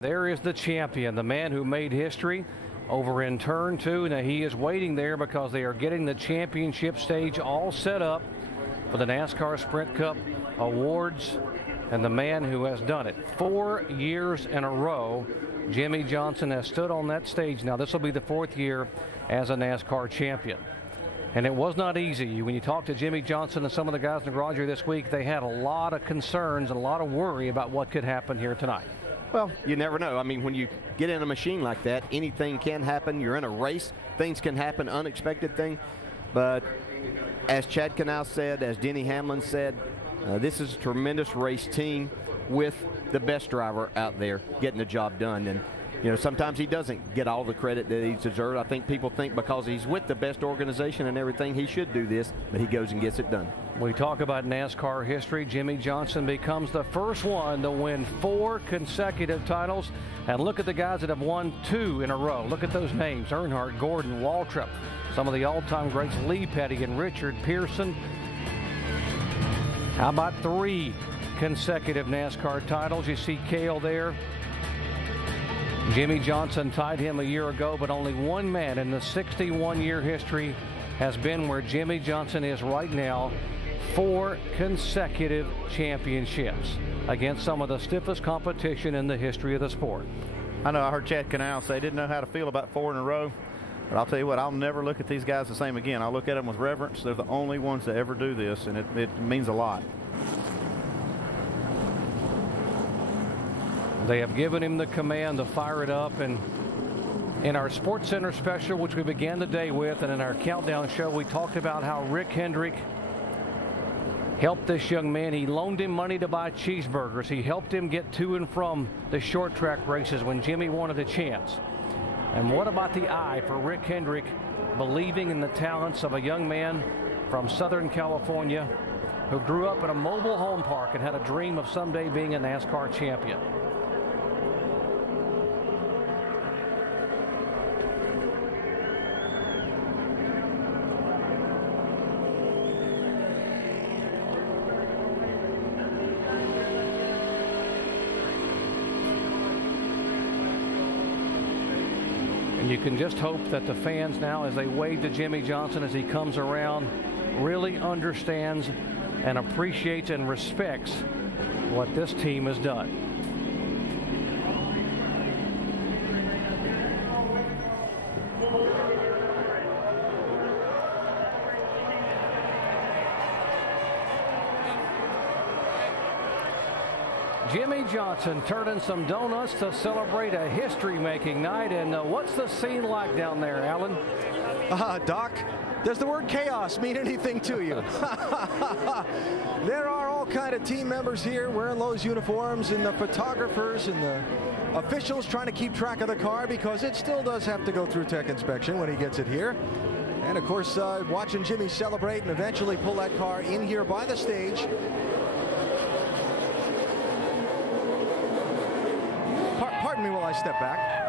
There is the champion, the man who made history over in turn two. Now he is waiting there because they are getting the championship stage all set up for the NASCAR Sprint Cup awards. And the man who has done it 4 years in a row, Jimmie Johnson, has stood on that stage. Now this will be the 4th year as a NASCAR champion. And it was not easy. When you talk to Jimmie Johnson and some of the guys in the garage here this week, they had a lot of concerns and a lot of worry about what could happen here tonight. Well, you never know. I mean, when you get in a machine like that, anything can happen. You're in a race. Things can happen, unexpected thing. But as Chad Canal said, as Denny Hamlin said, this is a tremendous race team with the best driver out there getting the job done. And, you know, sometimes he doesn't get all the credit that he's deserved. I think people think because he's with the best organization and everything, he should do this, but he goes and gets it done. We talk about NASCAR history. Jimmie Johnson becomes the first one to win 4 consecutive titles. And look at the guys that have won 2 in a row. Look at those names: Earnhardt, Gordon, Waltrip, some of the all-time greats, Lee Petty and Richard Pearson. How about 3 consecutive NASCAR titles? You see Cale there. Jimmie Johnson tied him a year ago, but only one man in the 61-year history has been where Jimmie Johnson is right now. 4 consecutive championships against some of the stiffest competition in the history of the sport. I know I heard Chad Canal say he didn't know how to feel about 4 in a row, but I'll tell you what, I'll never look at these guys the same again. I'll look at them with reverence. They're the only ones that ever do this, and it means a lot. They have given him the command to fire it up, and in our Sports Center special, which we began the day with, and in our countdown show, we talked about how Rick Hendrick helped this young man. He loaned him money to buy cheeseburgers. He helped him get to and from the short track races when Jimmie wanted a chance. And what about the eye for Rick Hendrick, believing in the talents of a young man from Southern California who grew up in a mobile home park and had a dream of someday being a NASCAR champion? And you can just hope that the fans now, as they wave to Jimmie Johnson as he comes around, really understands and appreciates and respects what this team has done. Jimmie Johnson turning some donuts to celebrate a history-making night. And what's the scene like down there, Alan? Doc, does the word chaos mean anything to you? There are all kind of team members here wearing those uniforms, and the photographers and the officials trying to keep track of the car because it still does have to go through tech inspection when he gets it here. And of course, watching Jimmie celebrate and eventually pull that car in here by the stage. Pardon me while I step back.